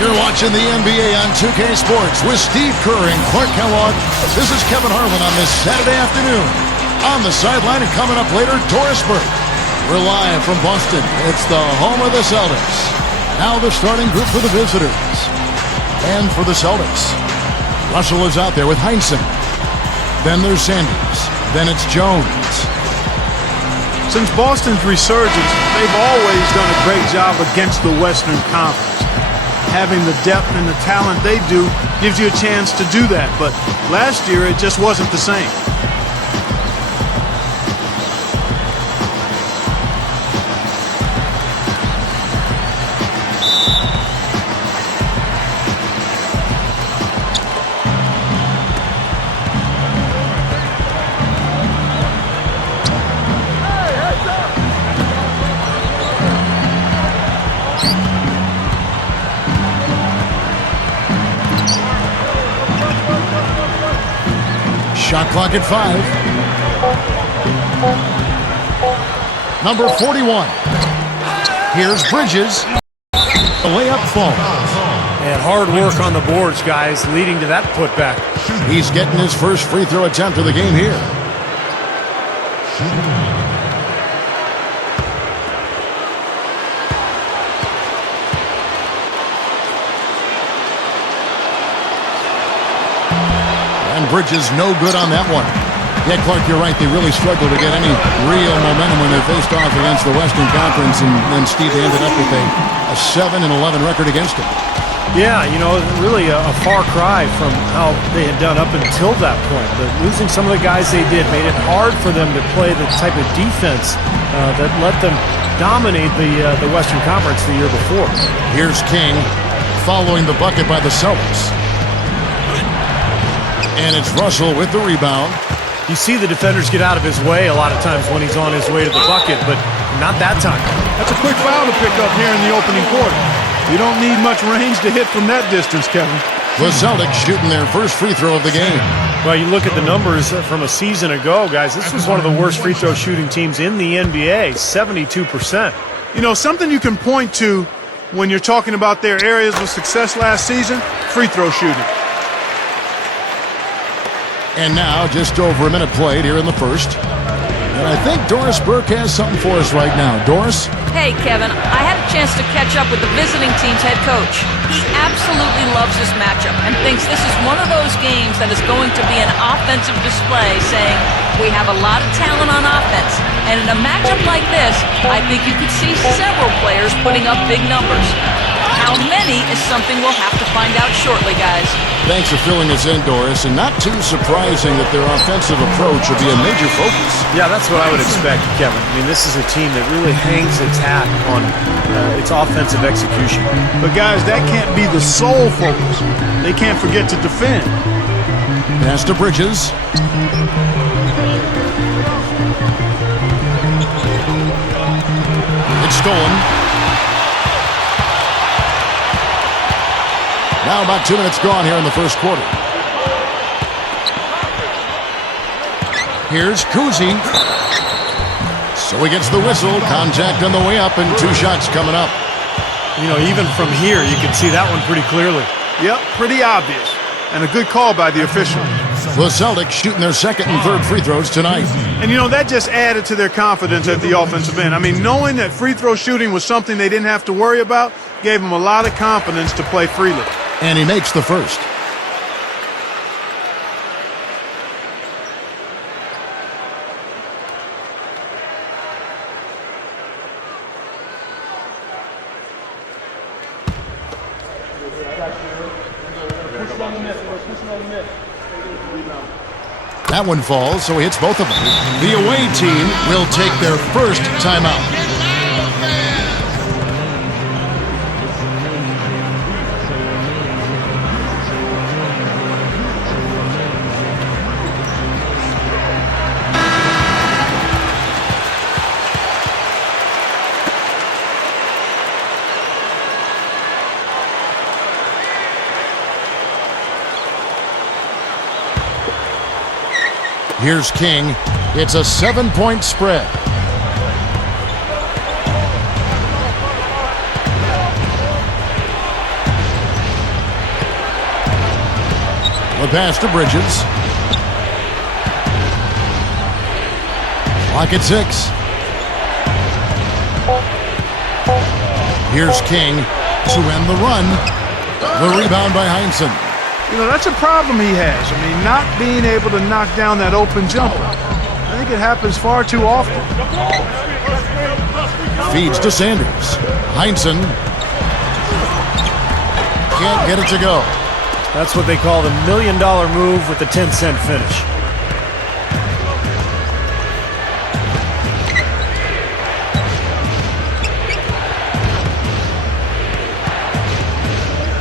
You're watching the NBA on 2K Sports with Steve Kerr and Clark Kellogg. This is Kevin Harlan on this Saturday afternoon. On the sideline and coming up later, Doris Burke. We're live from Boston. It's the home of the Celtics. Now the starting group for the visitors. And for the Celtics, Russell is out there with Heinsohn. Then there's Sanders. Then it's Jones. Since Boston's resurgence, they've always done a great job against the Western Conference. Having the depth and the talent they do gives you a chance to do that, but last year it just wasn't the same. Shot clock at 5. Number 41. Here's Bridges. The layup falls. And hard work on the boards, guys, leading to that putback. He's getting his first free throw attempt of the game here. Bridges no good on that one. Yeah, Clark, you're right. They really struggled to get any real momentum when they faced off against the Western Conference, and then Steve, they ended up with a 7-11 record against them. Yeah, you know, really a far cry from how they had done up until that point. But losing some of the guys they did made it hard for them to play the type of defense that let them dominate the Western Conference the year before. Here's King following the bucket by the Celtics. And it's Russell with the rebound. You see the defenders get out of his way a lot of times when he's on his way to the bucket, but not that time. That's a quick foul to pick up here in the opening quarter. You don't need much range to hit from that distance, Kevin. The Celtics shooting their first free throw of the game. Well, you look at the numbers from a season ago, guys. This was one of the worst free throw shooting teams in the NBA, 72%. You know, something you can point to when you're talking about their areas of success last season, free throw shooting. And now, just over a minute played here in the first. And I think Doris Burke has something for us right now. Doris? Hey, Kevin. I had a chance to catch up with the visiting team's head coach. He absolutely loves this matchup and thinks this is one of those games that is going to be an offensive display, saying we have a lot of talent on offense. And in a matchup like this, I think you could see several players putting up big numbers. How many is something we'll have to find out shortly, guys. Thanks for filling us in, Doris, and not too surprising that their offensive approach will be a major focus. Yeah, that's what I would expect, Kevin. I mean, this is a team that really hangs its hat on its offensive execution. But, guys, that can't be the sole focus. They can't forget to defend. Pass to Bridges. It's stolen. Now about 2 minutes gone here in the first quarter. Here's Cousy. So he gets the whistle. Contact on the way up and 2 shots coming up. You know, even from here, you can see that one pretty clearly. Yep, pretty obvious. And a good call by the official. The Celtics shooting their second and third free throws tonight. And, you know, that just added to their confidence at the offensive end. I mean, knowing that free throw shooting was something they didn't have to worry about gave them a lot of confidence to play freely. And he makes the first. That one falls, so he hits both of them. The away team will take their first timeout. Here's King. It's a 7-point spread. The pass to Bridges. Clock at 6. Here's King to end the run. The rebound by Heinsohn. You know, that's a problem he has. I mean, not being able to knock down that open jumper. I think it happens far too often. Feeds to Sanders. Heinsohn can't get it to go. That's what they call the $1 million move with the 10-cent finish.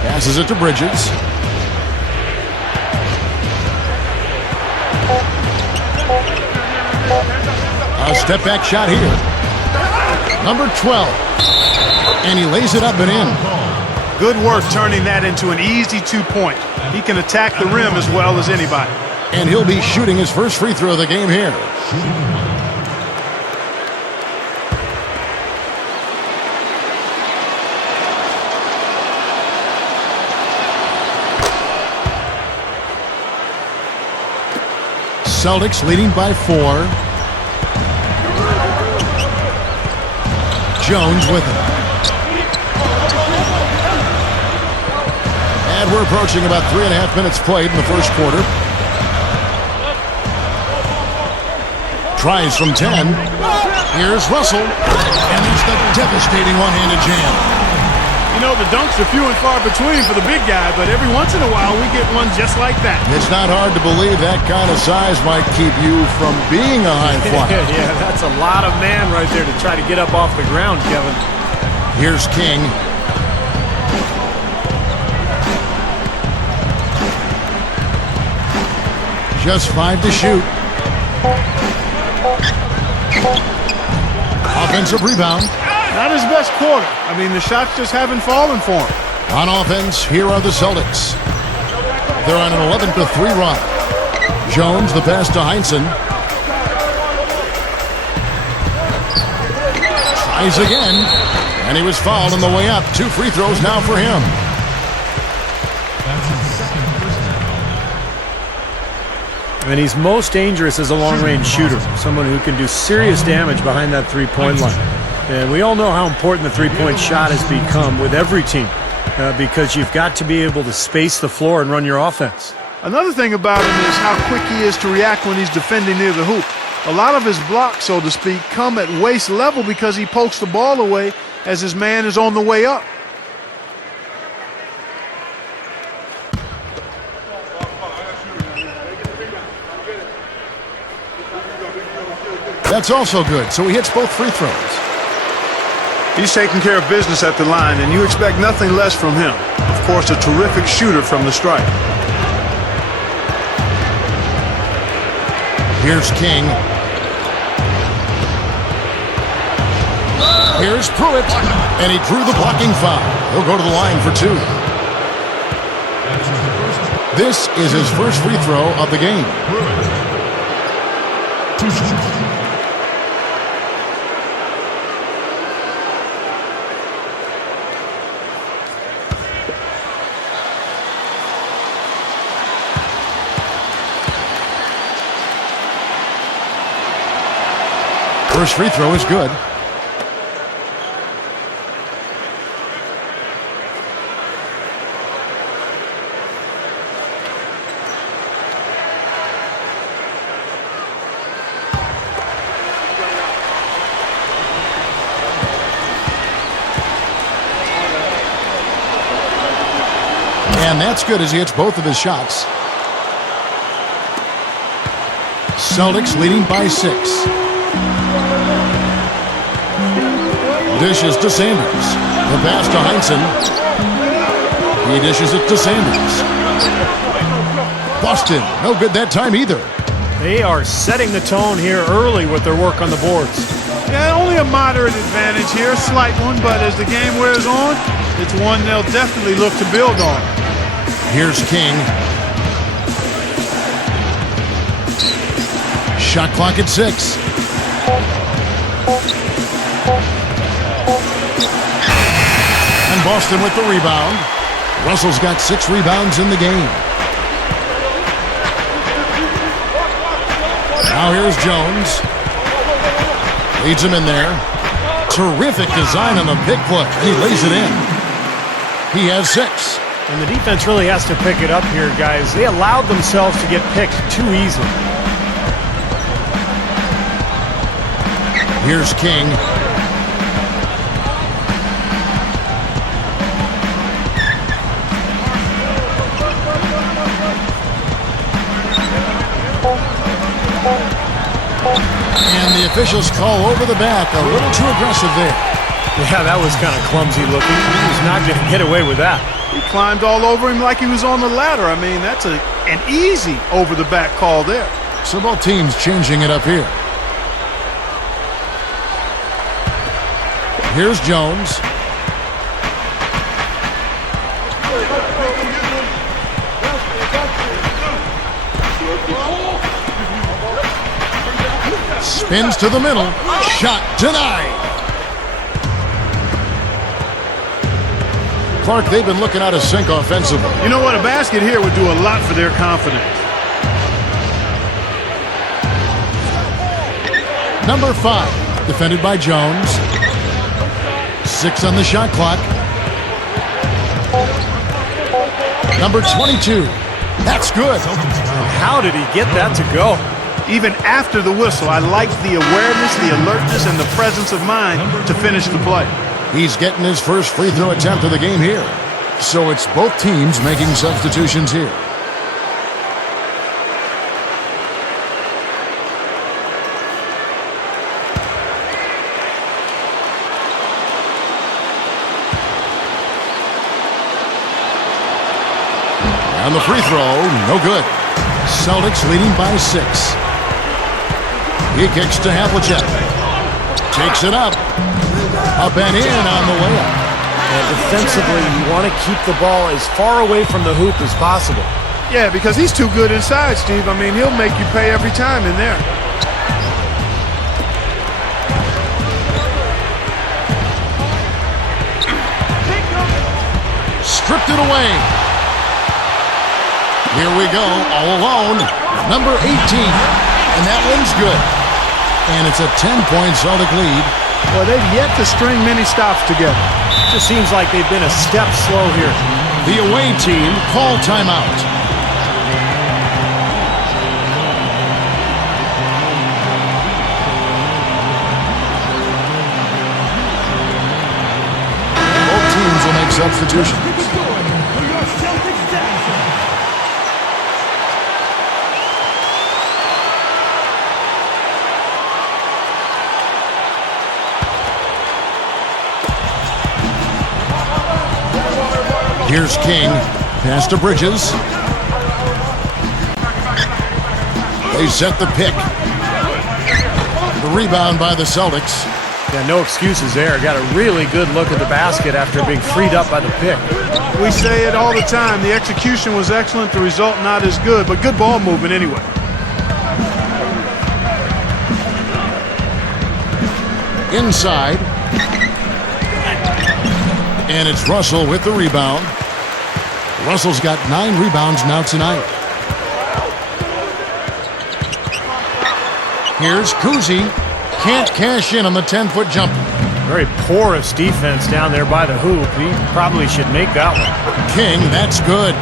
Passes it to Bridges. A step back shot here. Number 12. And he lays it up and in. Good work turning that into an easy 2-point. He can attack the rim as well as anybody. And he'll be shooting his first free throw of the game here. Celtics leading by 4. Jones with it. And we're approaching about 3.5 minutes played in the first quarter. Tries from 10. Here's Russell. And it's the devastating one-handed jam. You know, the dunks are few and far between for the big guy, but every once in a while we get one just like that. It's not hard to believe that kind of size might keep you from being a high flyer. Yeah, that's a lot of man right there to try to get up off the ground, Kevin. Here's King. Just 5 to shoot. Offensive rebound. Not his best quarter. I mean, the shots just haven't fallen for him. On offense, here are the Celtics. They're on an 11-3 run. Jones, the pass to Heinsohn. Tries again. And he was fouled on the way up. 2 free throws now for him. And he's most dangerous as a long-range shooter, someone who can do serious damage behind that three-point line. And we all know how important the three-point shot has become with every team because you've got to be able to space the floor and run your offense. Another thing about him is how quick he is to react when he's defending near the hoop. A lot of his blocks, so to speak, come at waist level because he pokes the ball away as his man is on the way up. That's also good, so he hits both free throws. He's taking care of business at the line, and you expect nothing less from him. Of course, a terrific shooter from the stripe. Here's King. Here's Pruitt, and he drew the blocking foul. He'll go to the line for 2. This is his first free throw of the game. First free throw is good. And that's good as he hits both of his shots. Celtics leading by 6. Dishes to Sanders. The pass to Heinsohn. He dishes it to Sanders. Boston, no good that time either. They are setting the tone here early with their work on the boards. Yeah, only a moderate advantage here, slight one, but as the game wears on, it's one they'll definitely look to build on. Here's King. Shot clock at 6. And Boston with the rebound. Russell's got 6 rebounds in the game. Now here's Jones. Leads him in there. Terrific design on the pick play. He lays it in. He has 6. And the defense really has to pick it up here, guys. They allowed themselves to get picked too easily. Here's King. And the officials call over the back. A little too aggressive there. Yeah, that was kind of clumsy looking. He was not going to get away with that. He climbed all over him like he was on the ladder. I mean, that's an easy over-the-back call there. So both teams changing it up here. Here's Jones. Spins to the middle. Shot denied. Clark, they've been looking out of sync offensively. You know what? A basket here would do a lot for their confidence. Number 5, defended by Jones. 6 on the shot clock. Number 22. That's good. How did he get that to go? Even after the whistle, I liked the awareness, the alertness, and the presence of mind to finish the play. He's getting his first free throw attempt of the game here. So it's both teams making substitutions here. And the free throw, no good. Celtics leading by 6. He kicks to Havlicek. Takes it up. Up and in on the layup. And defensively, you want to keep the ball as far away from the hoop as possible. Yeah, because he's too good inside, Steve. I mean, he'll make you pay every time in there. Stripped it away. Here we go, all alone. Number 18. And that one's good. And it's a 10-point Celtic lead. Well, they've yet to string many stops together. Just seems like they've been a step slow here. The away team call timeout. Both teams will make substitutions. Here's King. Pass to Bridges. They set the pick. The rebound by the Celtics. Yeah, no excuses there. Got a really good look at the basket after being freed up by the pick. We say it all the time. The execution was excellent. The result not as good, but good ball movement anyway. Inside. And it's Russell with the rebound. Russell's got 9 rebounds now tonight. Here's Cousy. Can't cash in on the 10-foot jumper. Very porous defense down there by the hoop. He probably should make that one. King, that's good.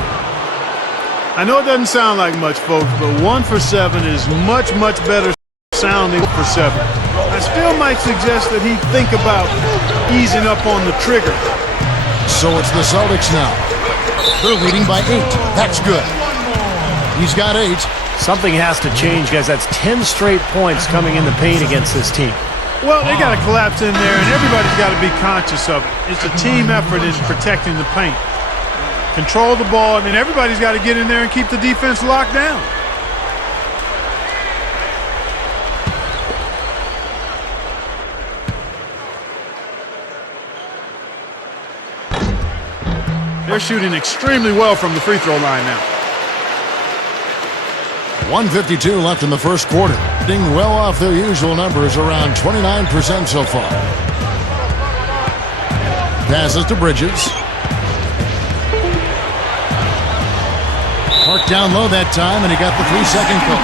I know it doesn't sound like much, folks, but 1 for 7 is much, much better sounding for 7. I still might suggest that he think about easing up on the trigger. So it's the Celtics now. They're leading by 8. That's good. He's got 8. Something has to change, guys. That's 10 straight points coming in the paint against this team. Well, they got to collapse in there, and everybody's got to be conscious of it. It's a team effort in protecting the paint. Control the ball, and then everybody's got to get in there and keep the defense locked down. They're shooting extremely well from the free throw line now. 1:52 left in the first quarter. Being well off their usual numbers, around 29% so far. Passes to Bridges. Parked down low that time, and he got the 3-second call.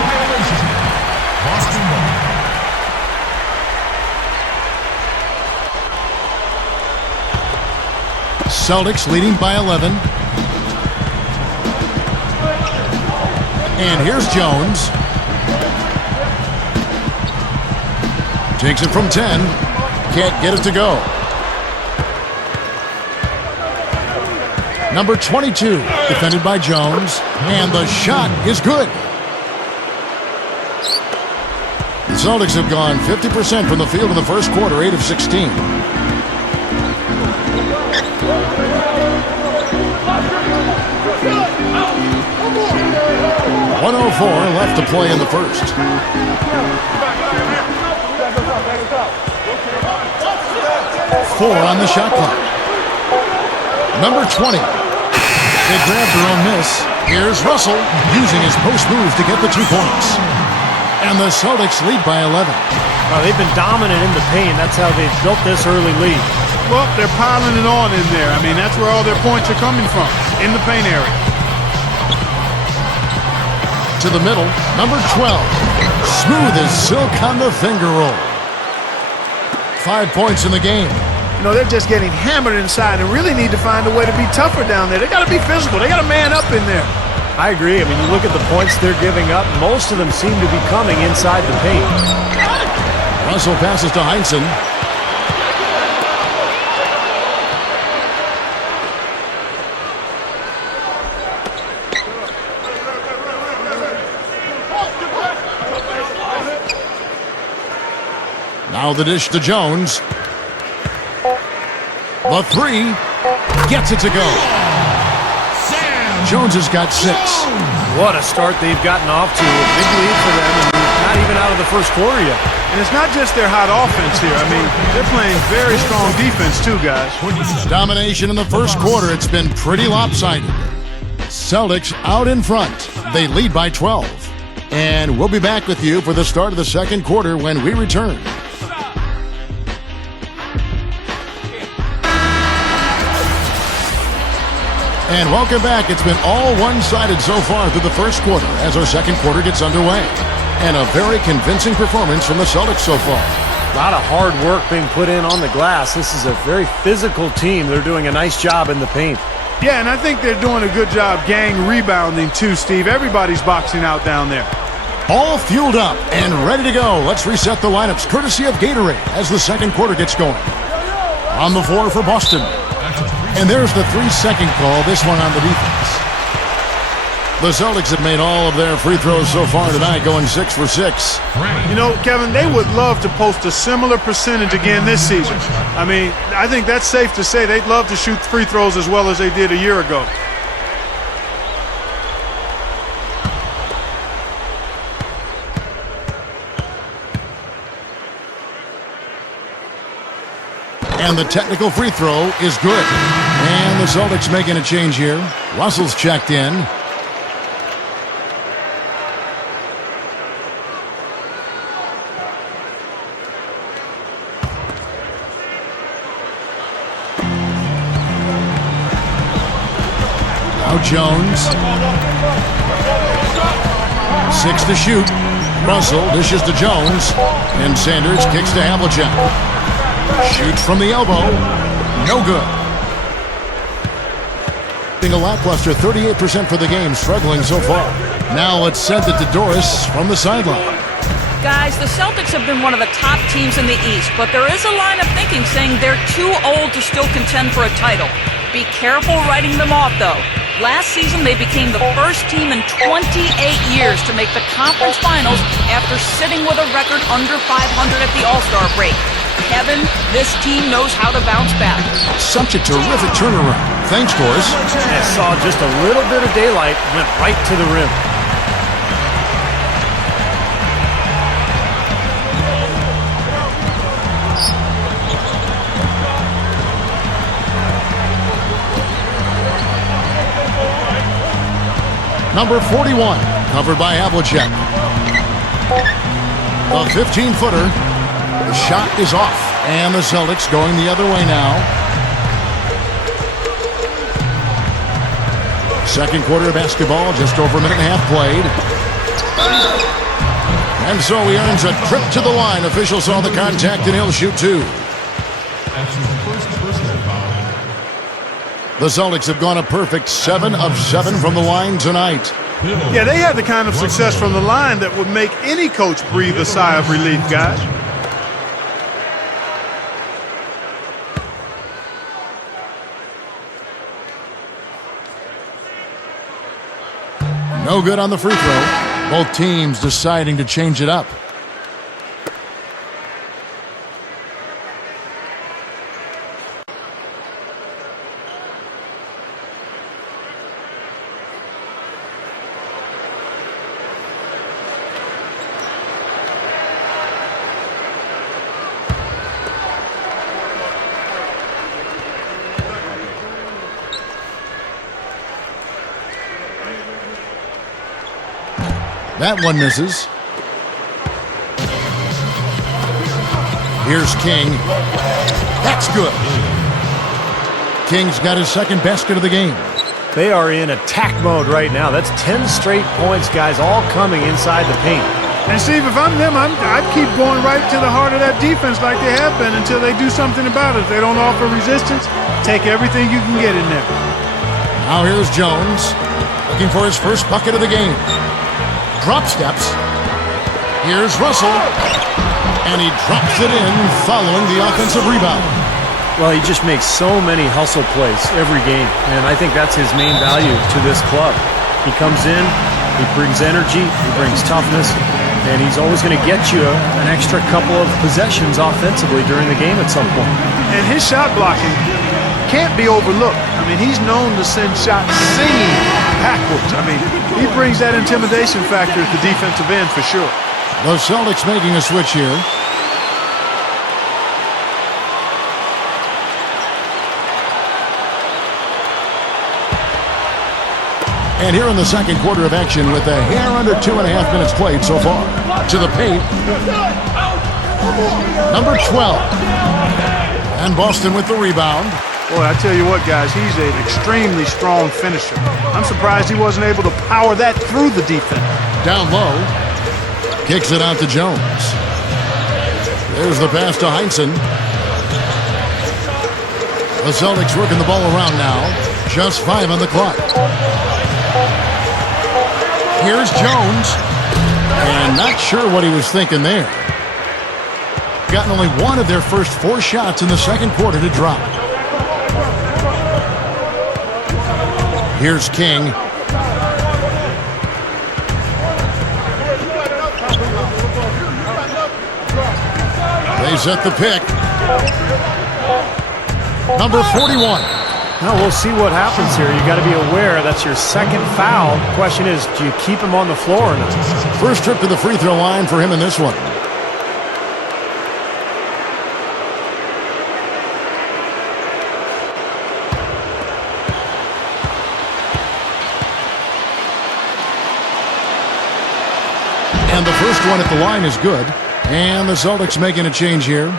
Celtics leading by 11. And here's Jones. Takes it from 10. Can't get it to go. Number 22, defended by Jones. And the shot is good. The Celtics have gone 50% from the field in the first quarter, 8 of 16. 104 left to play in the first. 4 on the shot clock. Number 20. They grab their own miss. Here's Russell using his post move to get the 2 points. And the Celtics lead by 11. They've been dominant in the paint. That's how they've built this early lead. Well, they're piling it on in there. I mean, that's where all their points are coming from, in the paint area. To the middle, number 12. Smooth as silk on the finger roll. 5 points in the game. You know, they're just getting hammered inside and really need to find a way to be tougher down there. They got to be physical. They got to man up in there. I agree. I mean, you look at the points they're giving up, most of them seem to be coming inside the paint. Russell passes to Heinsohn. Now the dish to Jones. The 3 gets it to go. Jones has got 6. What a start they've gotten off to. A big lead for them, and not even out of the first quarter yet. And it's not just their hot offense here. I mean, they're playing very strong defense too, guys. Domination in the first quarter. It's been pretty lopsided. Celtics out in front. They lead by 12. And we'll be back with you for the start of the second quarter when we return. And welcome back. It's been all one-sided so far through the first quarter as our second quarter gets underway. And a very convincing performance from the Celtics so far. A lot of hard work being put in on the glass. This is a very physical team. They're doing a nice job in the paint. Yeah, and I think they're doing a good job gang rebounding too, Steve. Everybody's boxing out down there. All fueled up and ready to go. Let's reset the lineups courtesy of Gatorade as the second quarter gets going. On the floor for Boston. And there's the 3-second call, this one on the defense. The Celtics have made all of their free throws so far tonight, going 6 for 6. You know, Kevin, they would love to post a similar percentage again this season. I mean, I think that's safe to say they'd love to shoot free throws as well as they did a year ago. And the technical free throw is good. And the Celtics making a change here. Russell's checked in. Now Jones. 6 to shoot. Russell dishes to Jones. And Sanders kicks to Havlicek. Shoots from the elbow. No good. A lackluster 38% for the game, struggling so far. Now let's send it to Doris from the sideline. Guys, the Celtics have been one of the top teams in the East, but there is a line of thinking saying they're too old to still contend for a title. Be careful writing them off, though. Last season, they became the first team in 28 years to make the conference finals after sitting with a record under 500 at the All-Star break. Kevin, this team knows how to bounce back. Such a terrific turnaround. Thanks, Doris. I saw just a little bit of daylight, went right to the rim. Number 41, covered by Havlicek. A 15-footer. The shot is off. And the Celtics going the other way now. Second quarter of basketball, just over a minute and a half played. And so he earns a trip to the line. Official saw the contact and he'll shoot 2. The Celtics have gone a perfect 7 of 7 from the line tonight. Yeah, they had the kind of success from the line that would make any coach breathe a sigh of relief, guys. No good on the free throw. Both teams deciding to change it up. That one misses. Here's King. That's good. King's got his second basket of the game. They are in attack mode right now. That's 10 straight points, guys, all coming inside the paint. And Steve, if I'm them, I'd keep going right to the heart of that defense like they have been until they do something about it. If they don't offer resistance, take everything you can get in there. Now here's Jones, looking for his first bucket of the game. Drop steps. Here's Russell. And he drops it in following the offensive rebound. Well, he just makes so many hustle plays every game, and I think that's his main value to this club. He comes in, he brings energy, he brings toughness, and he's always going to get you an extra couple of possessions offensively during the game at some point. And his shot blocking can't be overlooked. I mean, he's known to send shots singing backwards. I mean, he brings that intimidation factor at the defensive end for sure. The Celtics making a switch here. And here in the second quarter of action with a hair under 2.5 minutes played so far. To the paint. Number 12. And Boston with the rebound. Boy, I tell you what, guys, he's an extremely strong finisher. I'm surprised he wasn't able to power that through the defense. Down low. Kicks it out to Jones. There's the pass to Heinsohn. The Celtics working the ball around now. Just 5 on the clock. Here's Jones. And not sure what he was thinking there. Gotten only one of their first 4 shots in the second quarter to drop. Here's King. They set the pick. Number 41. Now we'll see what happens here. You got to be aware that's your second foul. The question is, do you keep him on the floor or not? First trip to the free throw line for him in this one. And the first one at the line is good. And the Celtics making a change here.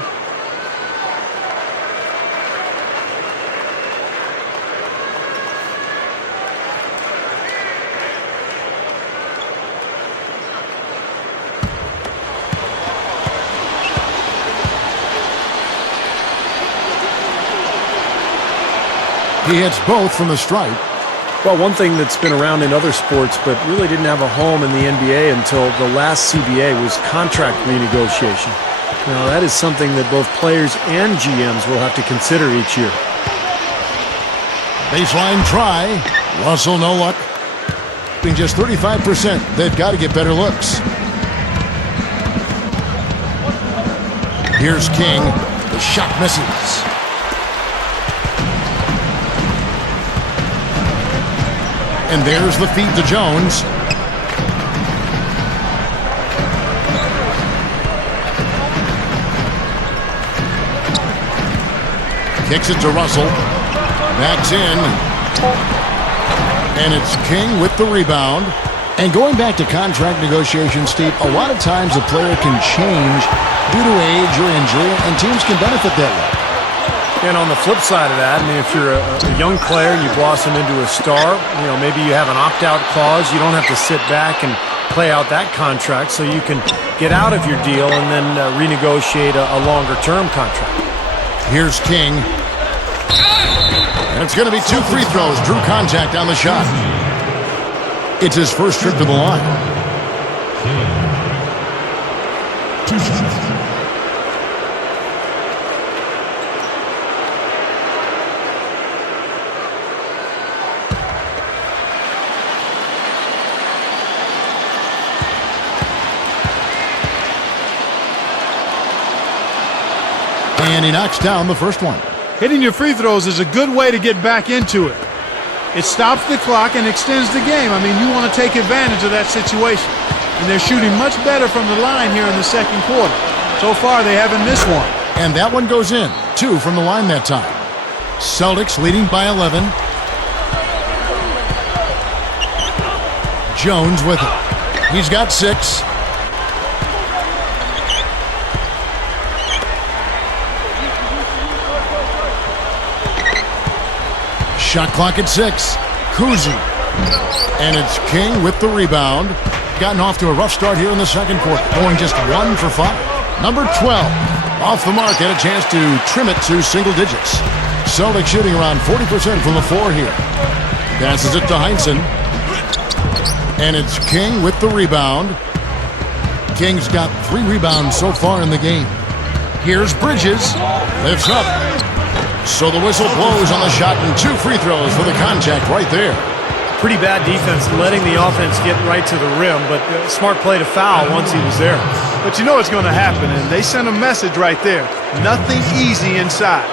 He hits both from the stripe. Well, one thing that's been around in other sports but really didn't have a home in the NBA until the last CBA was contract renegotiation. Now, that is something that both players and GMs will have to consider each year. Baseline try. Russell, no luck. Being just 35%, they've got to get better looks. Here's King. The shot misses. And there's the feed to Jones. Kicks it to Russell. Backs in. And it's King with the rebound. And going back to contract negotiations, Steve, a lot of times a player can change due to age or injury, and teams can benefit that way. And on the flip side of that, I mean, if you're a young player and you blossom into a star, you know, maybe you have an opt-out clause. You don't have to sit back and play out that contract, so you can get out of your deal and then renegotiate a longer-term contract. Here's King. it's going to be 2 free throws. Drew contact on the shot. It's his first trip to the line. And he knocks down the first one. Hitting your free throws is a good way to get back into it. It stops the clock and extends the game. I mean, you want to take advantage of that situation. And they're shooting much better from the line here in the second quarter. So far, they haven't missed one. And that one goes in. 2 from the line that time. Celtics leading by 11. Jones with it. He's got 6. Shot clock at 6. Cousy. And it's King with the rebound. Gotten off to a rough start here in the second quarter. Going just 1 for 5. Number 12. Off the mark. Had a chance to trim it to single digits. Celtics shooting around 40% from the floor here. Passes it to Heinsohn. And it's King with the rebound. King's got 3 rebounds so far in the game. Here's Bridges. Lifts up. So the whistle blows on the shot and 2 free throws for the contact right there. Pretty bad defense letting the offense get right to the rim, but smart play to foul once he was there. But you know it's going to happen, and they sent a message right there. Nothing easy inside.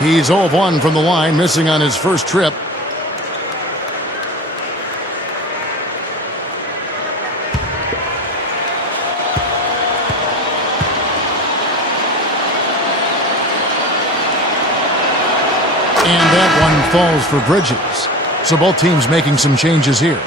He's 0 of 1 from the line, missing on his first trip. And that one falls for Bridges. So both teams making some changes here.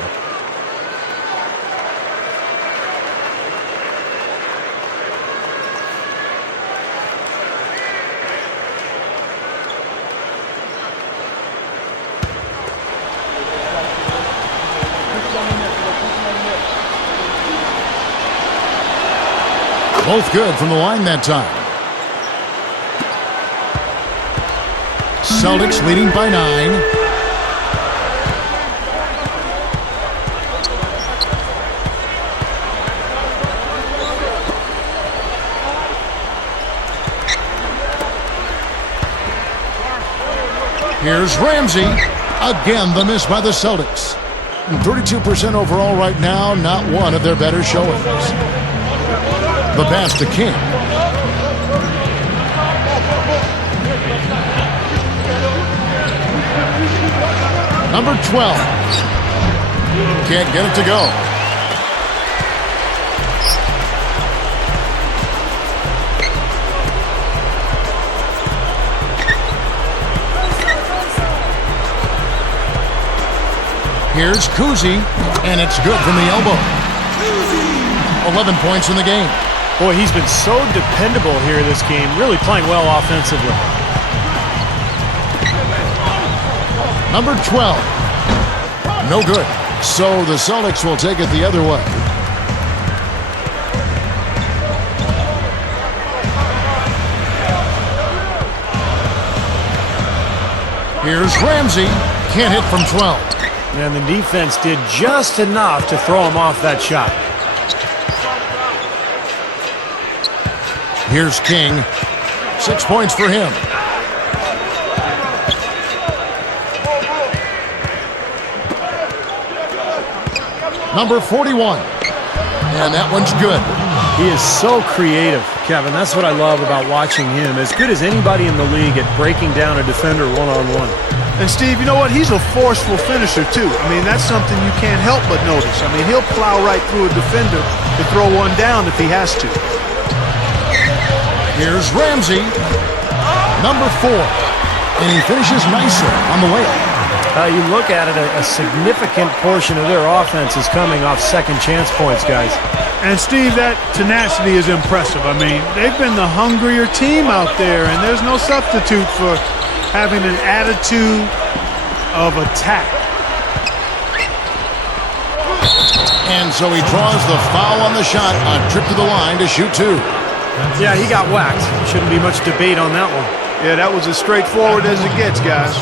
Both good from the line that time. Celtics leading by 9. Here's Ramsey. Again, the miss by the Celtics. 32% overall right now, not one of their better showings. The pass to King. Number 12. Can't get it to go. Here's Cousy, and it's good from the elbow. 11 points in the game. Boy, he's been so dependable here this game, really playing well offensively. Number 12. No good. So the Celtics will take it the other way. Here's Ramsey. Can't hit from 12. And the defense did just enough to throw him off that shot. Here's King. 6 points for him. Number 41. And that one's good. He is so creative, Kevin. That's what I love about watching him. As good as anybody in the league at breaking down a defender one-on-one. And Steve, you know what? He's a forceful finisher, too. I mean, that's something you can't help but notice. I mean, he'll plow right through a defender to throw one down if he has to. Here's Ramsey. Number 4. And he finishes nicely on the layup. You look at it, a significant portion of their offense is coming off second chance points, guys. And Steve, that tenacity is impressive. I mean, they've been the hungrier team out there, and there's no substitute for having an attitude of attack. And so he draws the foul on the shot, a trip to the line to shoot 2. Yeah, he got whacked. Shouldn't be much debate on that one. Yeah, that was as straightforward as it gets, guys.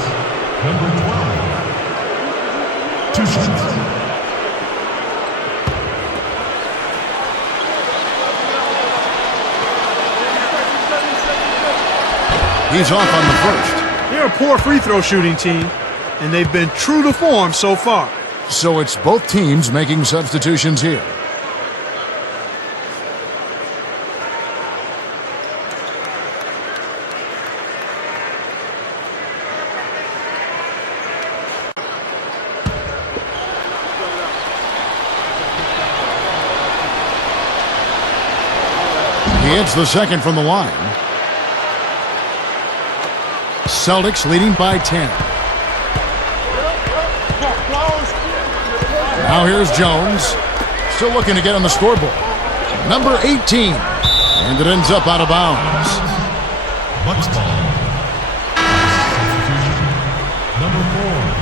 He's off on the first. They're a poor free throw shooting team, and they've been true to form so far. So it's both teams making substitutions here. He hits the second from the line. Celtics leading by 10. Now here's Jones. Still looking to get on the scoreboard. Number 18. And it ends up out of bounds. Bucks ball. Number 4.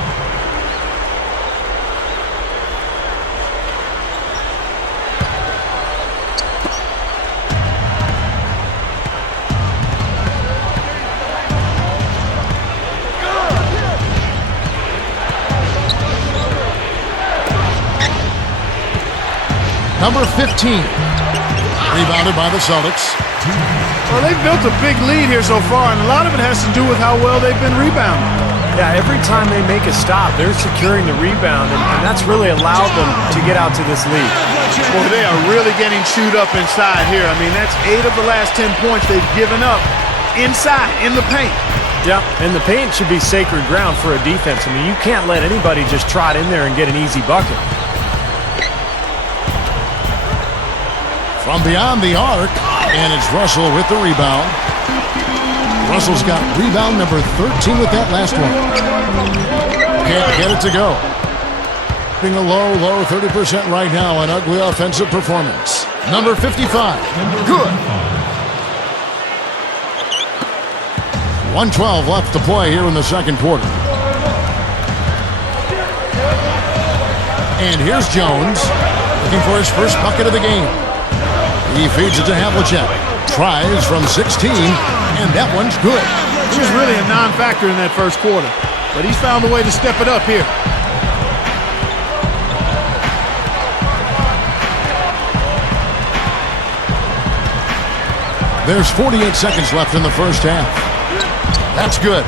Number 15. Rebounded by the Celtics. Well, they've built a big lead here so far, and a lot of it has to do with how well they've been rebounding. Yeah, every time they make a stop, they're securing the rebound, and that's really allowed them to get out to this lead. Boy, they are really getting chewed up inside here. I mean, that's 8 of the last 10 points they've given up inside, in the paint. Yeah, and the paint should be sacred ground for a defense. I mean, you can't let anybody just trot in there and get an easy bucket. From beyond the arc, and it's Russell with the rebound. Russell's got rebound number 13 with that last one. Can't get it to go. Being a low 30% right now, an ugly offensive performance. Number 55, good. 1:12 left to play here in the second quarter. And here's Jones, looking for his first bucket of the game. He feeds it to Havlicek. Tries from 16, and that one's good. He was really a non-factor in that first quarter, but he's found a way to step it up here. There's 48 seconds left in the first half. That's good.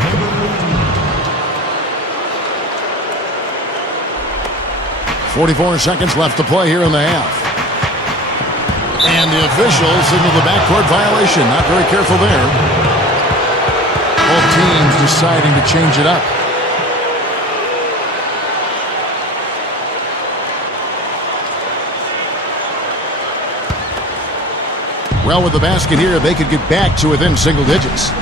.44 seconds left to play here in the half. And the officials signal the backcourt violation. Not very careful there. Both teams deciding to change it up. Well, with the basket here, they could get back to within single digits.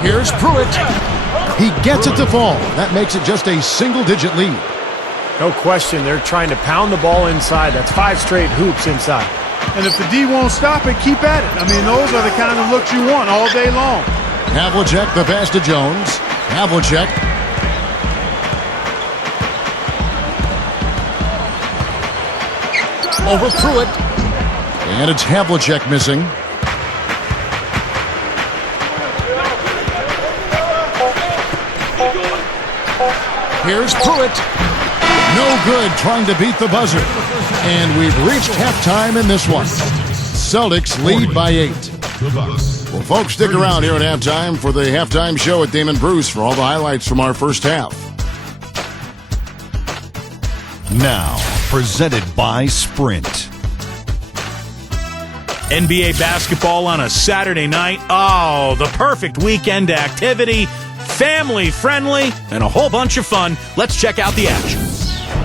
Here's Pruitt. He gets it to fall. That makes it just a single-digit lead. No question, they're trying to pound the ball inside. That's 5 straight hoops inside. And if the D won't stop it, keep at it. I mean, those are the kind of looks you want all day long. Havlicek, the pass to Jones. Havlicek. Over Pruitt. And it's Havlicek missing. Here's Pruitt. No good trying to beat the buzzer. And we've reached halftime in this one. Celtics lead by 8. Well, folks, stick around here at halftime for the halftime show at Damon Bruce for all the highlights from our first half. Now, presented by Sprint. NBA basketball on a Saturday night. Oh, the perfect weekend activity. Family friendly and a whole bunch of fun. Let's check out the action.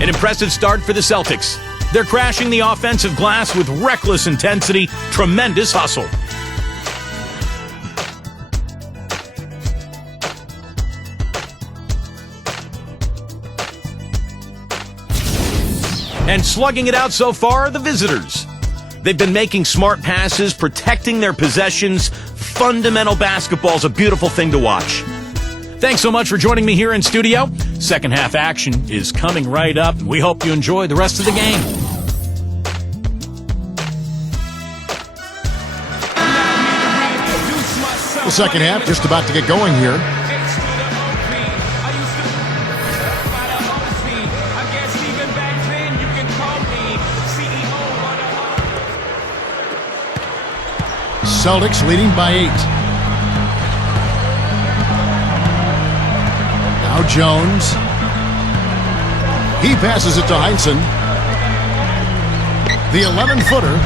An impressive start for the Celtics. They're crashing the offensive glass with reckless intensity, tremendous hustle. And slugging it out so far are the visitors. They've been making smart passes, protecting their possessions. Fundamental basketball's a beautiful thing to watch. Thanks so much for joining me here in studio. Second half action is coming right up. We hope you enjoy the rest of the game. The second half just about to get going here. Celtics leading by 8. Now Jones. He passes it to Heinsohn. The 11-footer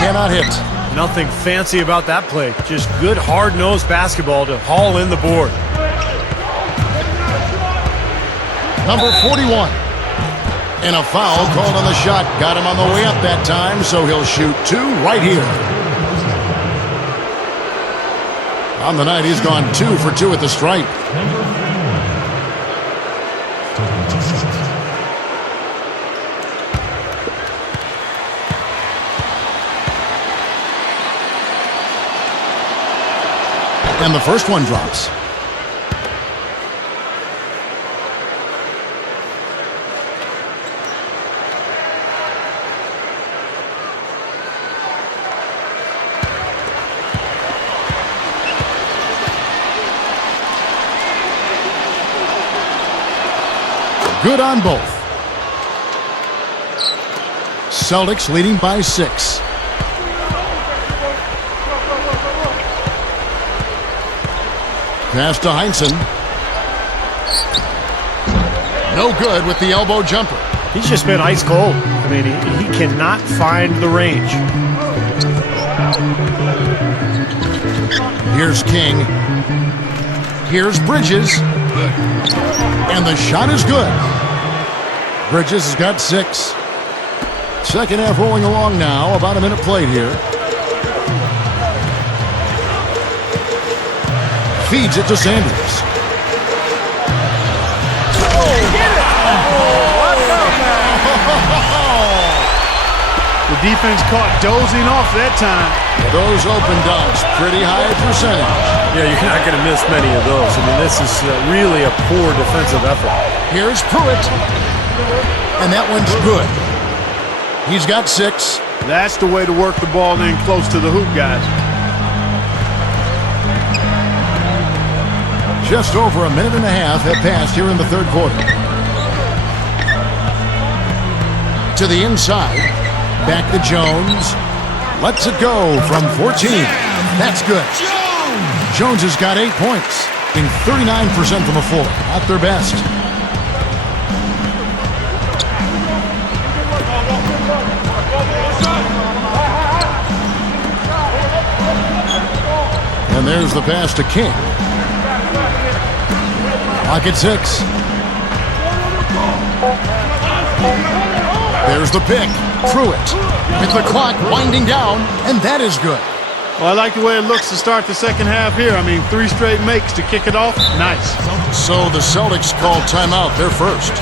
cannot hit. Nothing fancy about that play. Just good, hard-nosed basketball to haul in the board. Number 41. And a foul called on the shot. Got him on the way up that time, so he'll shoot 2 right here. On the night, he's gone 2 for 2 at the stripe. And the first one drops. Good on both. Celtics leading by 6. Pass to Heinsohn. No good with the elbow jumper. He's just been ice cold. I mean, he cannot find the range. Here's King. Here's Bridges. And the shot is good. Bridges has got 6. Second half rolling along now. About a minute played here. Feeds it to Sanders. The defense caught dozing off that time. Those open dunks, pretty high percentage. Yeah, you're not going to miss many of those. I mean, this is really a poor defensive effort. Here's Pruitt. And that one's good. He's got 6. That's the way to work the ball in close to the hoop, guys. Just over a minute and a half have passed here in the third quarter. To the inside. Back to Jones. Lets it go from 14. That's good. Jones has got 8 points. Being 39% from the floor. Not their best. And there's the pass to King. Pocket 6. There's the pick. Pruitt with the clock winding down, and that is good. Well, I like the way it looks to start the second half here. I mean, 3 straight makes to kick it off. Nice. So the Celtics called timeout. They're first.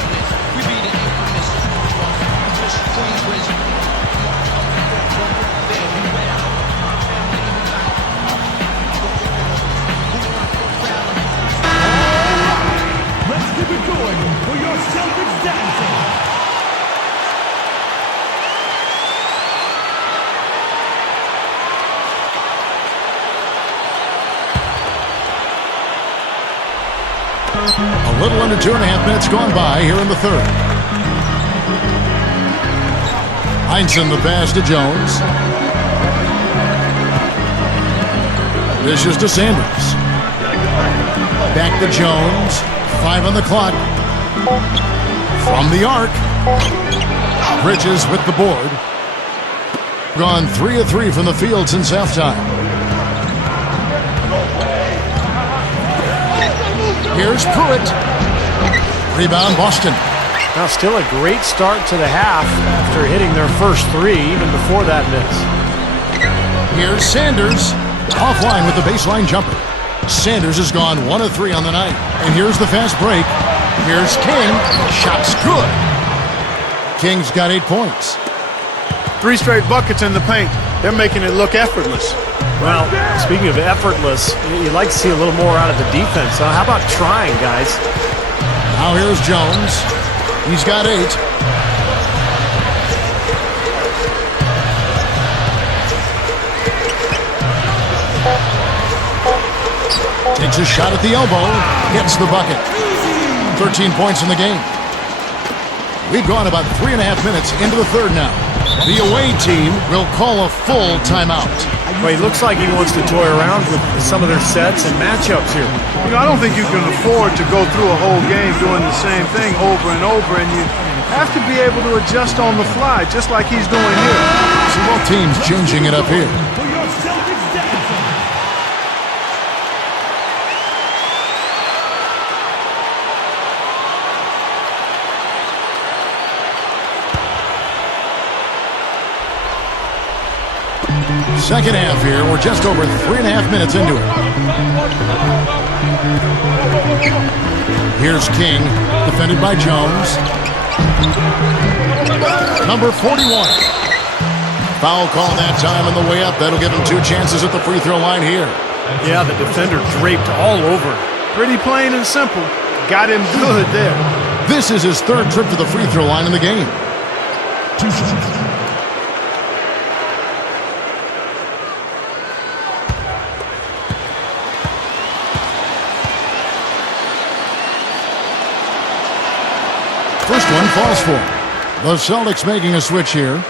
A little under 2.5 minutes gone by here in the third. Heinsohn the pass to Jones. Dishes to Sanders. Back to Jones. 5 on the clock. From the arc. Bridges with the board. Gone 3 of 3 from the field since halftime. Here's Pruitt. Rebound, Boston. Now, still a great start to the half after hitting their first 3, even before that miss. Here's Sanders. Offline with the baseline jumper. Sanders has gone 1 of 3 on the night. And here's the fast break. Here's King. Shot's good. King's got 8 points. 3 straight buckets in the paint. They're making it look effortless. Well, speaking of effortless, you'd like to see a little more out of the defense. So how about trying, guys? Now here's Jones. He's got 8. Takes a shot at the elbow. Hits the bucket. 13 points in the game. We've gone about 3.5 minutes into the third now. The away team will call a full timeout. Well, he looks like he wants to toy around with some of their sets and matchups here. You know, I don't think you can afford to go through a whole game doing the same thing over and over, and you have to be able to adjust on the fly, just like he's doing here. So both teams changing it up here. Second half here. We're just over 3.5 minutes into it. Here's King, defended by Jones. Number 41. Foul call that time on the way up. That'll give him 2 chances at the free throw line here. Yeah, the defender draped all over. Pretty plain and simple. Got him good there. This is his 3rd trip to the free throw line in the game. 2 shots. First one falls for him. The Celtics making a switch here.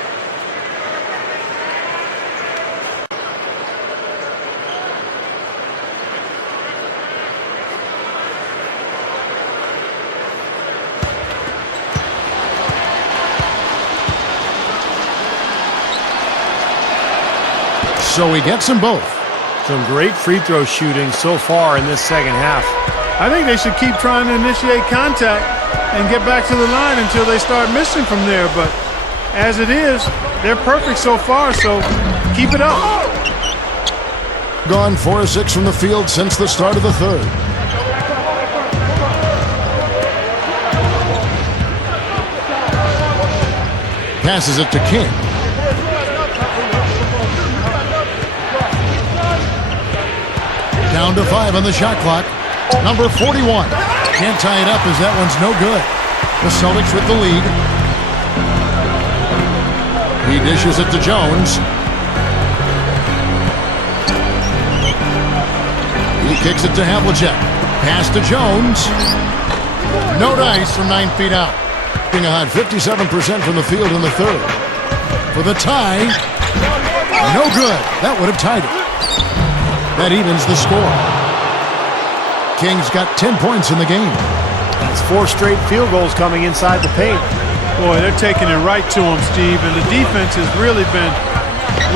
So he gets them both. Some great free throw shooting so far in this second half. I think they should keep trying to initiate contact and get back to the line until they start missing from there. But as it is, they're perfect so far, so keep it up. Gone 4 of 6 from the field since the start of the third. Passes it to King. Down to 5 on the shot clock. Number 41. Can't tie it up as that one's no good. The Celtics with the lead. He dishes it to Jones. He kicks it to Havlicek. Pass to Jones. No dice from 9 feet out. Being a hot 57% from the field in the third. For the tie. No good. That would have tied it. That evens the score. King's got 10 points in the game. That's 4 straight field goals coming inside the paint. Boy, they're taking it right to him, Steve, and the defense has really been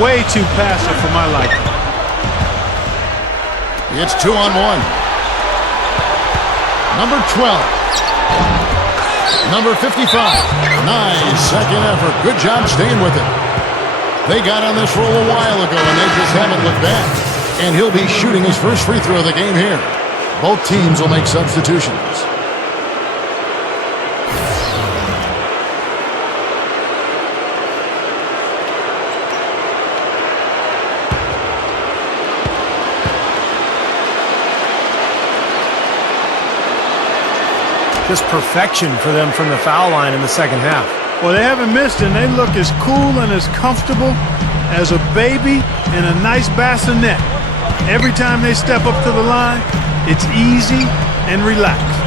way too passive for my liking. It's 2-on-1. Number 12. Number 55. Nice second effort. Good job staying with it. They got on this roll a while ago, and they just haven't looked back. And he'll be shooting his first free throw of the game here. Both teams will make substitutions. Just perfection for them from the foul line in the second half. Well, they haven't missed, and they look as cool and as comfortable as a baby in a nice bassinet. Every time they step up to the line, it's easy and relaxed.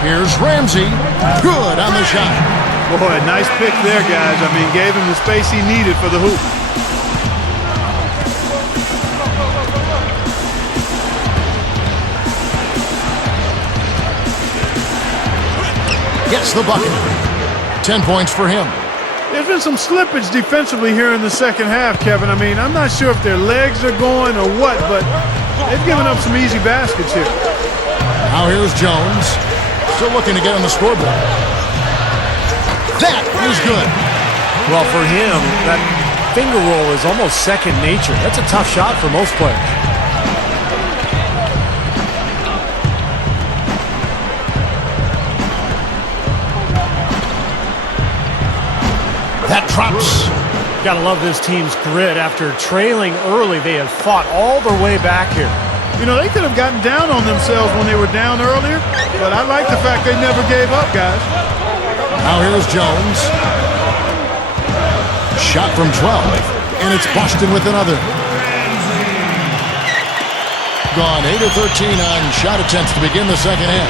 Here's Ramsey. Good on the shot. Boy, nice pick there, guys. I mean, gave him the space he needed for the hoop. Gets the bucket. 10 points for him. There's been some slippage defensively here in the second half, Kevin. I mean, I'm not sure if their legs are going or what, but they've given up some easy baskets here. Now here's Jones. Still looking to get on the scoreboard. That is good. Well, for him, that finger roll is almost second nature. That's a tough shot for most players. That drops. Gotta love this team's grit. After trailing early, they have fought all their way back here. You know, they could have gotten down on themselves when they were down earlier, but I like the fact they never gave up, guys. Now here's Jones. Shot from 12, and it's Boston with another. gone 8 of 13 on shot attempts to begin the second half.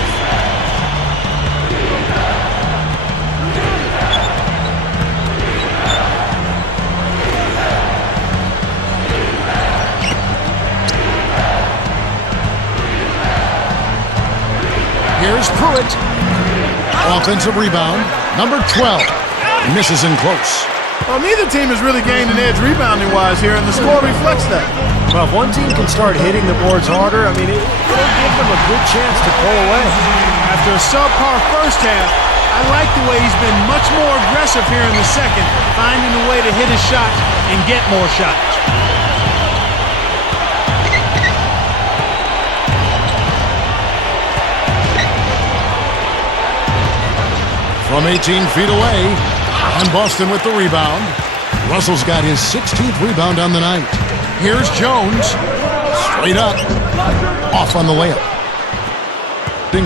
Here's Pruitt. Offensive rebound. Number 12. Misses in close. Well, neither team has really gained an edge rebounding-wise here, and the score reflects that. Well, if one team can start hitting the boards harder, I mean, it'll give them a good chance to pull away. After a subpar first half, I like the way he's been much more aggressive here in the second, finding a way to hit his shot and get more shots. From 18 feet away, and Boston with the rebound. Russell's got his 16th rebound on the night. Here's Jones. Straight up. Off on the layup.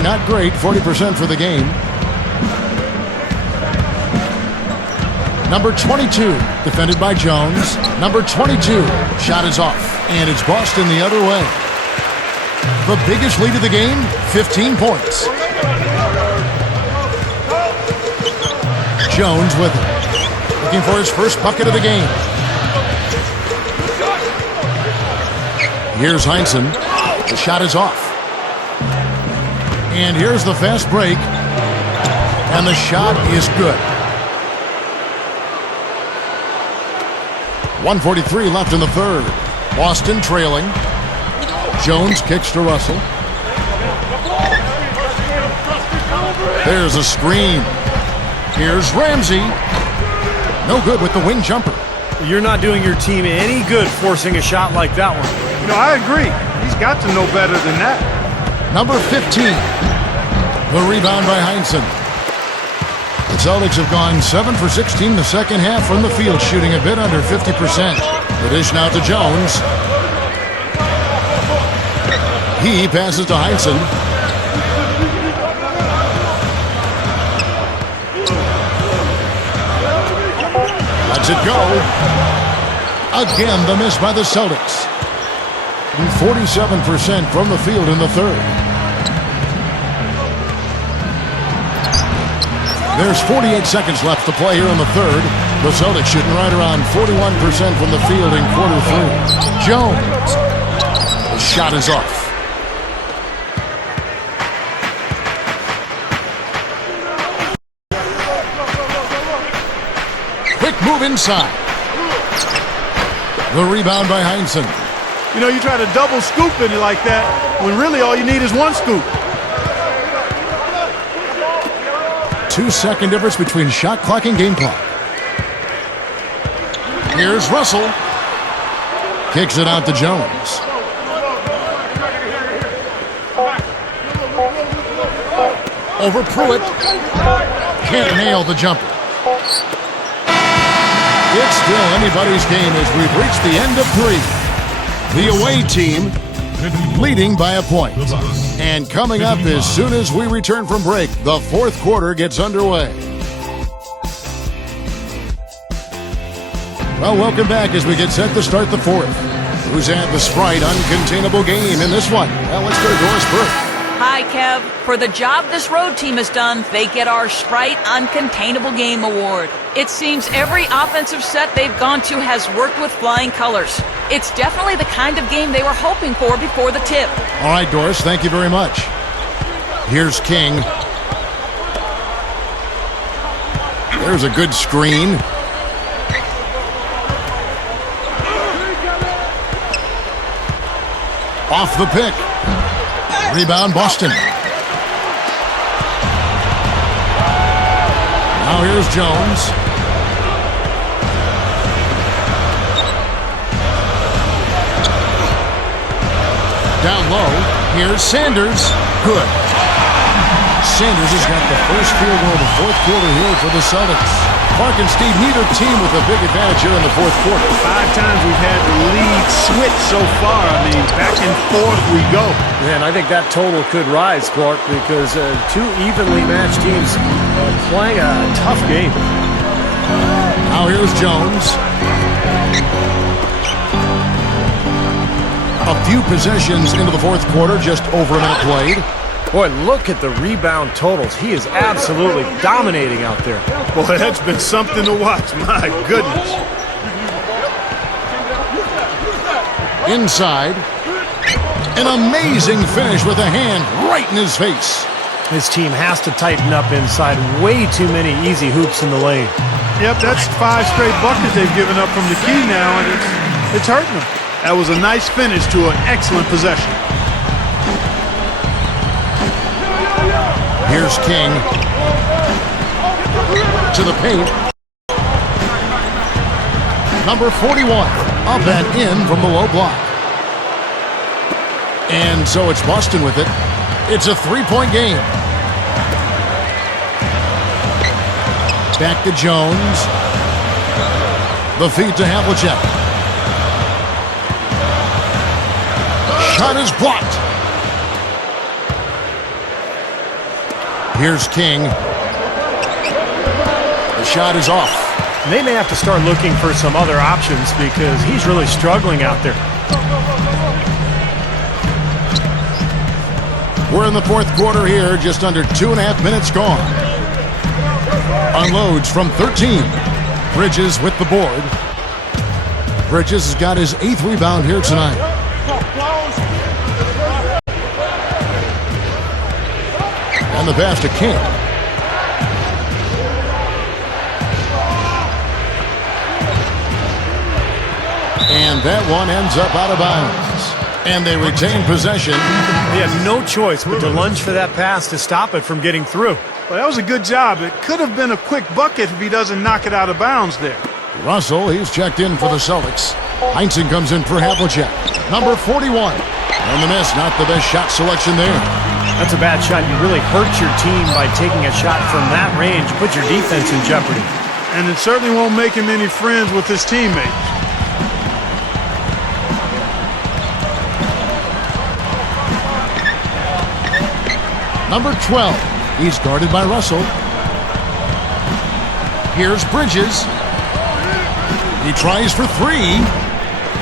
Not great, 40% for the game. Number 22, defended by Jones. Number 22, shot is off. And it's Boston the other way. The biggest lead of the game, 15 points. Jones with it. Looking for his first bucket of the game. Here's Heinsohn. The shot is off. And here's the fast break. And the shot is good. 1:43 left in the third. Boston trailing. Jones kicks to Russell. There's a screen. Here's Ramsey. No good with the wing jumper. You're not doing your team any good forcing a shot like that one. You know, I agree. He's got to know better than that. Number 15. The rebound by Heinsohn. The Celtics have gone 7 for 16 the second half from the field, shooting a bit under 50%. The dish now to Jones. He passes to Heinsohn. Lets it go. Again, the miss by the Celtics. 47% from the field in the third. There's 48 seconds left to play here in the third. The Celtics shooting right around 41% from the field in quarter three. Jones. The shot is off. Quick move inside. The rebound by Heinsohn. You know, you try to double scoop it like that when really all you need is one scoop. 2-second difference between shot clock and game clock. Here's Russell. Kicks it out to Jones. Over Pruitt. Can't nail the jumper. It's still anybody's game as we've reached the end of three. The away team leading by a point. And coming up as soon as we return from break, the fourth quarter gets underway. Well, welcome back as we get set to start the fourth. Who's had the Sprite uncontainable game in this one? Well, let's go to Doris Burke. Hi, Kev. For the job this road team has done, they get our Sprite Uncontainable Game Award. It seems every offensive set they've gone to has worked with flying colors. It's definitely the kind of game they were hoping for before the tip. All right, Doris, thank you very much. Here's King. There's a good screen. Off the pick. Rebound, Boston. Now here's Jones. Down low. Here's Sanders. Good. Sanders has got the first field goal of the fourth quarter here for the Celtics. Clark and Steve, neither team with a big advantage here in the fourth quarter. 5 times we've had the lead switch so far. I mean, back and forth we go. Yeah, and I think that total could rise, Clark, because two evenly matched teams playing a tough game. Now here's Jones. A few possessions into the fourth quarter, just over a minute played. Boy, look at the rebound totals. He is absolutely dominating out there. Boy, that's been something to watch. My goodness. Inside. An amazing finish with a hand right in his face. His team has to tighten up inside. Way too many easy hoops in the lane. Yep, that's 5 straight buckets they've given up from the key now, and it's hurting them. That was a nice finish to an excellent possession. Here's King. To the paint. Number 41. Up and in from the low block. And so it's Boston with it. It's a 3-point game. Back to Jones. The feed to Havlicek. Shot is blocked. Here's King. The shot is off. They may have to start looking for some other options because he's really struggling out there. We're in the fourth quarter here, just under 2.5 minutes gone. Unloads from 13. Bridges with the board. Bridges has got his 8th rebound here tonight. And the pass to King. And that one ends up out of bounds. And they retain possession. They had no choice but to lunge for that pass to stop it from getting through. Well, that was a good job. It could have been a quick bucket if he doesn't knock it out of bounds there. Russell, he's checked in for the Celtics. Heinsohn comes in for Havlicek. Number 41. And the miss, not the best shot selection there. That's a bad shot. You really hurt your team by taking a shot from that range. Put your defense in jeopardy. And it certainly won't make him any friends with his teammates. Number 12. He's guarded by Russell. Here's Bridges. He tries for 3.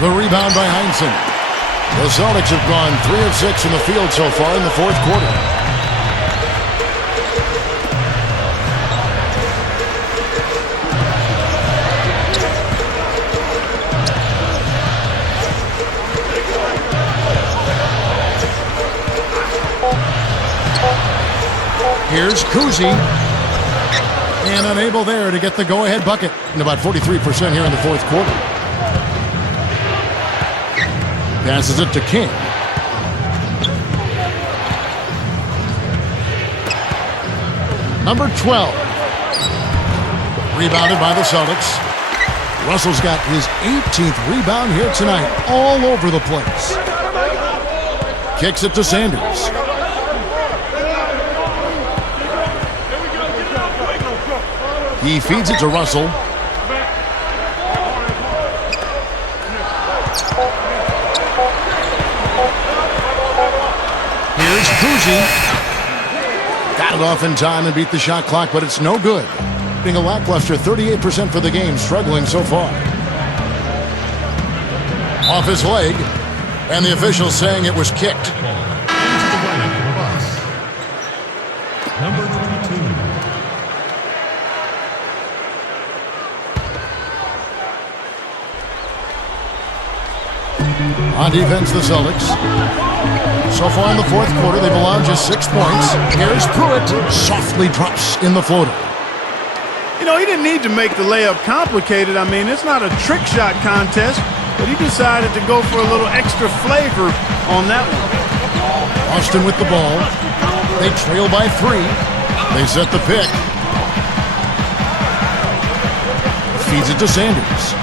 The rebound by Heinsohn. The Celtics have gone 3 of 6 in the field so far in the fourth quarter. Here's Cousy. And unable there to get the go-ahead bucket. And about 43% here in the fourth quarter. Passes it to King. Number 12. Rebounded by the Celtics. Russell's got his 18th rebound here tonight. All over the place. Kicks it to Sanders. He feeds it to Russell. Here's Cousy. Got it off in time and beat the shot clock, but it's no good. Being a lackluster 38% for the game, struggling so far. Off his leg, and the officials saying it was kicked. Number 22. On defense, the Celtics. So far in the fourth quarter, they've allowed just 6 points. Here's Pruitt. Softly drops in the floater. You know, he didn't need to make the layup complicated. I mean, it's not a trick shot contest, but he decided to go for a little extra flavor on that one. Boston with the ball. They trail by 3. They set the pick. Feeds it to Sanders.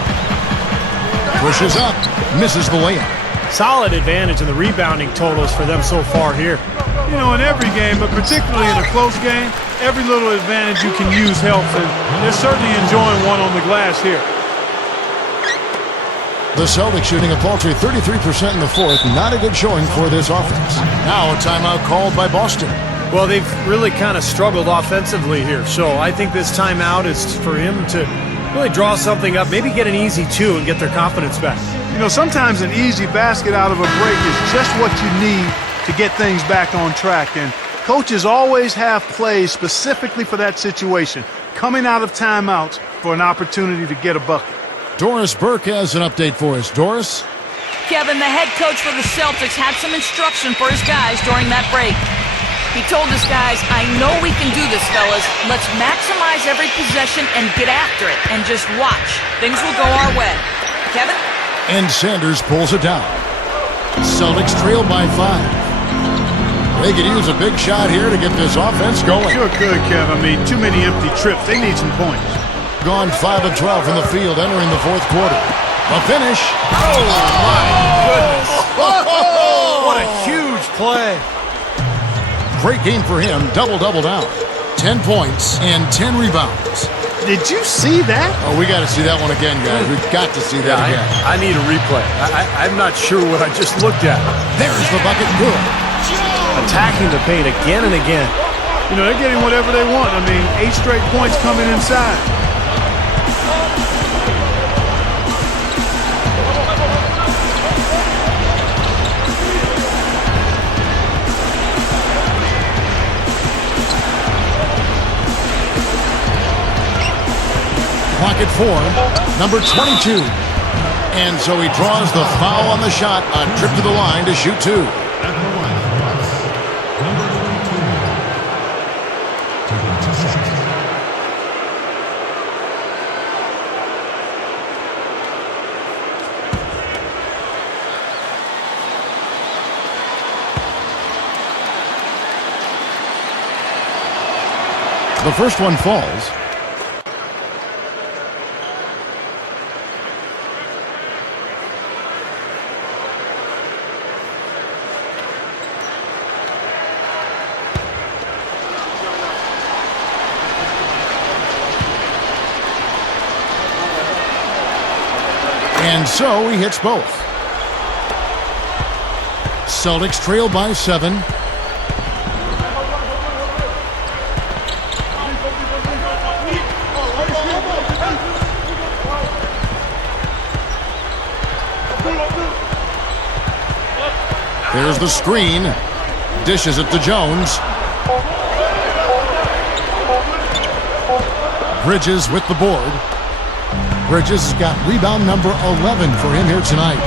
Pushes up. Misses the layup. Solid advantage in the rebounding totals for them so far here. You know, in every game, but particularly in a close game, every little advantage you can use helps, and they're certainly enjoying one on the glass here. The Celtics shooting a paltry 33% in the fourth. Not a good showing for this offense. Now a timeout called by Boston. Well, they've really kind of struggled offensively here, so I think this timeout is for him to really draw something up, maybe get an easy 2 and get their confidence back. You know, sometimes an easy basket out of a break is just what you need to get things back on track. And coaches always have plays specifically for that situation, coming out of timeouts for an opportunity to get a bucket. Doris Burke has an update for us. Doris? Kevin, the head coach for the Celtics, had some instruction for his guys during that break. He told his guys, I know we can do this, fellas. Let's maximize every possession and get after it. And just watch. Things will go our way. Kevin? And Sanders pulls it down. Celtics trail by 5. They could use a big shot here to get this offense going. Sure could, Kev. I mean, too many empty trips. They need some points. Gone 5 of 12 from the field entering the fourth quarter. A finish. Oh, my goodness. What a huge play. Great game for him. Double-double down. 10 points and 10 rebounds. Did you see that? Oh, we got to see that one again, guys. We've got to see that again. I need a replay. I'm not sure what I just looked at. There's the bucket. Good. Attacking the paint again and again. You know, they're getting whatever they want. I mean, 8 straight points coming inside. Clock at 4, number 22. And so he draws the foul on the shot. A trip to the line to shoot 2. At the line, number 22. Taking 2 shots. The first one falls. And so he hits both. Celtics trail by 7. There's the screen. Dishes it to Jones. Bridges with the board. Bridges has got rebound number 11 for him here tonight.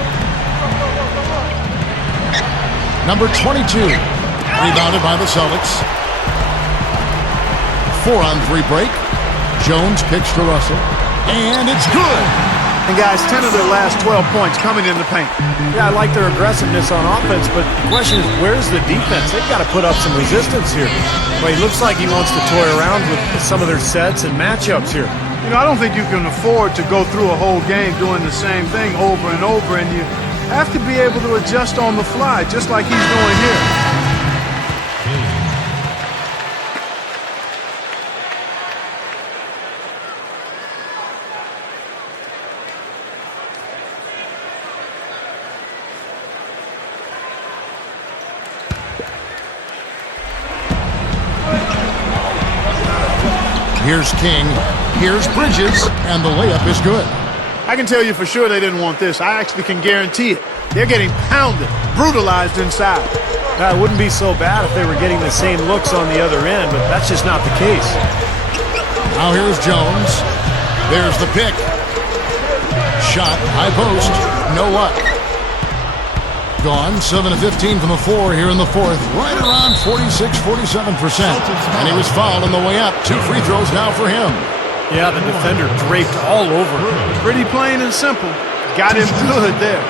Number 22, rebounded by the Celtics. 4-on-3 break. Jones kicks to Russell, and it's good. And guys, 10 of their last 12 points coming in the paint. Yeah, I like their aggressiveness on offense, but the question is, where's the defense? They've got to put up some resistance here. Well, he looks like he wants to toy around with some of their sets and matchups here. You know, I don't think you can afford to go through a whole game doing the same thing over and over, and you have to be able to adjust on the fly, just like he's doing here. Here's King. Here's Bridges, and the layup is good. I can tell you for sure they didn't want this. I actually can guarantee it. They're getting pounded, brutalized inside. It wouldn't be so bad if they were getting the same looks on the other end, but that's just not the case. Now here's Jones. There's the pick. Shot, high post, no luck. Gone, 7 of 15 from the floor here in the fourth. Right around 46-47%. And he was fouled on the way up. 2 free throws now for him. Yeah, the defender draped all over him. Pretty plain and simple. Got him good there.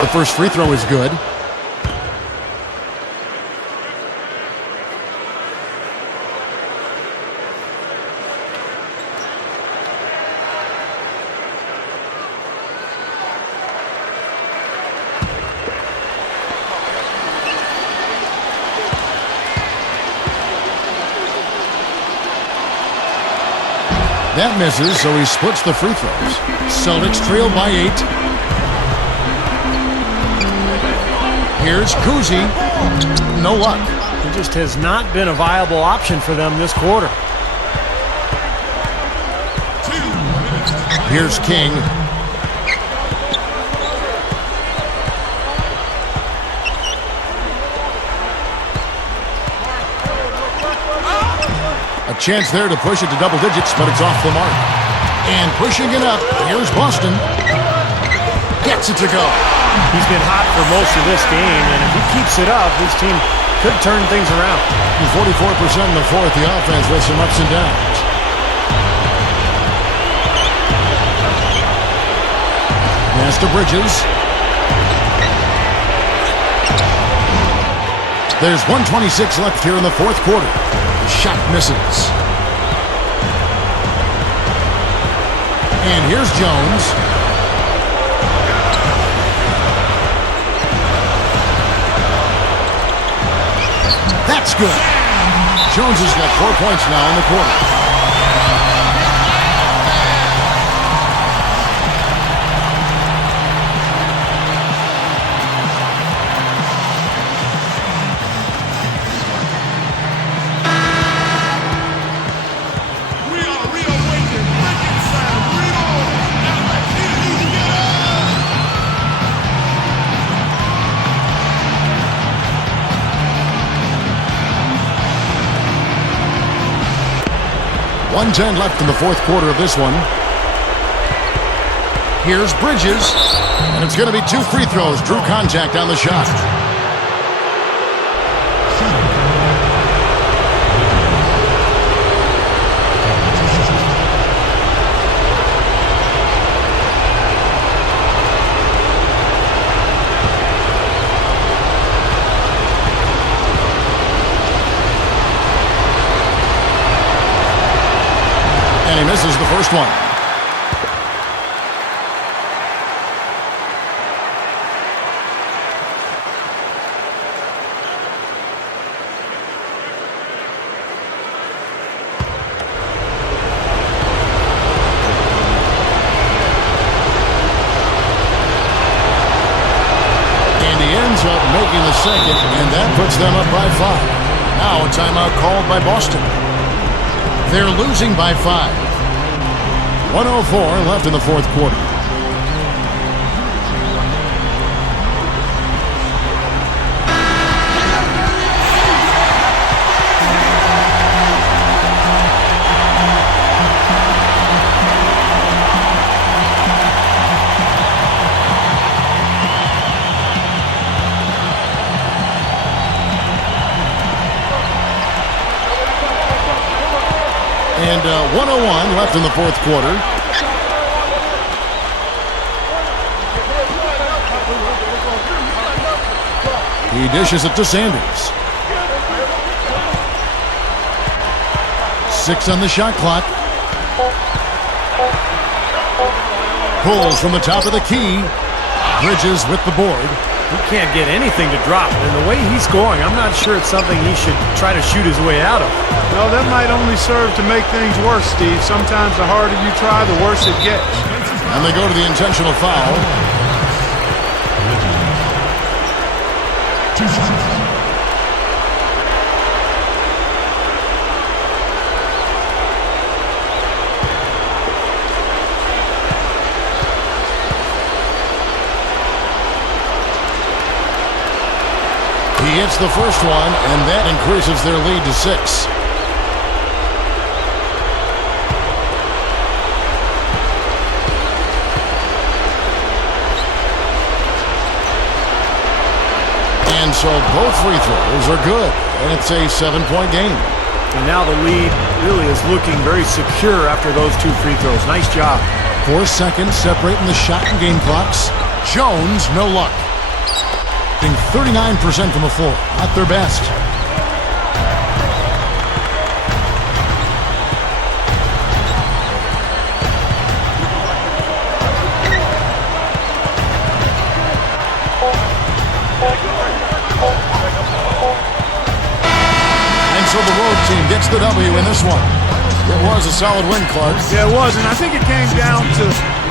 The first free throw is good. That misses, so he splits the free throws. Celtics trail by 8. Here's Cousy. No luck. He just has not been a viable option for them this quarter. Here's King. A chance there to push it to double digits, but it's off the mark. And pushing it up, here's Boston. Gets it to go. He's been hot for most of this game, and if he keeps it up, his team could turn things around. 44% in the fourth, the offense with some ups and downs. Pass to Bridges. There's 1:26 left here in the fourth quarter. The shot misses. And here's Jones. That's good. Jones has got 4 points now in the quarter. .110 left in the fourth quarter of this one. Here's Bridges, and it's going to be 2 free throws. Drew contact on the shot. And he misses the first one. And he ends up making the second, and that puts them up by 5. Now a timeout called by Boston. They're losing by 5. 1:04 left in the fourth quarter. And 1:01 left in the fourth quarter. He dishes it to Sanders. 6 on the shot clock. Pulls from the top of the key. Bridges with the board. He can't get anything to drop, and the way he's scoring, I'm not sure it's something he should try to shoot his way out of. No, that might only serve to make things worse, Steve. Sometimes the harder you try, the worse it gets. And they go to the intentional foul. He hits the first one, and that increases their lead to 6. And so both free throws are good, and it's a 7-point game. And now the lead really is looking very secure after those 2 free throws. Nice job. 4 seconds separating the shot and game clocks. Jones, no luck. 39% from the floor, not their best. And so the road team gets the W in this one. It was a solid win, Clark. Yeah, it was, and I think it came down to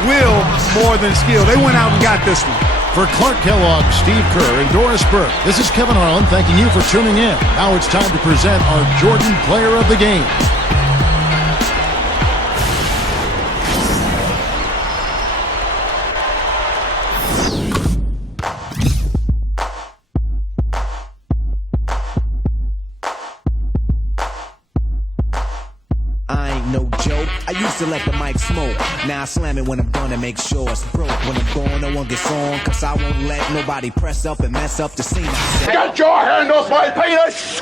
will more than skill. They went out and got this one. For Clark Kellogg, Steve Kerr, and Doris Burke, this is Kevin Harlan thanking you for tuning in. Now it's time to present our Jordan Player of the Game. No joke, I used to let the mic smoke. Now I slam it when I'm done and make sure it's broke. When I'm gone, no one gets on, cause I won't let nobody press up and mess up the scene. Get your hand off my penis!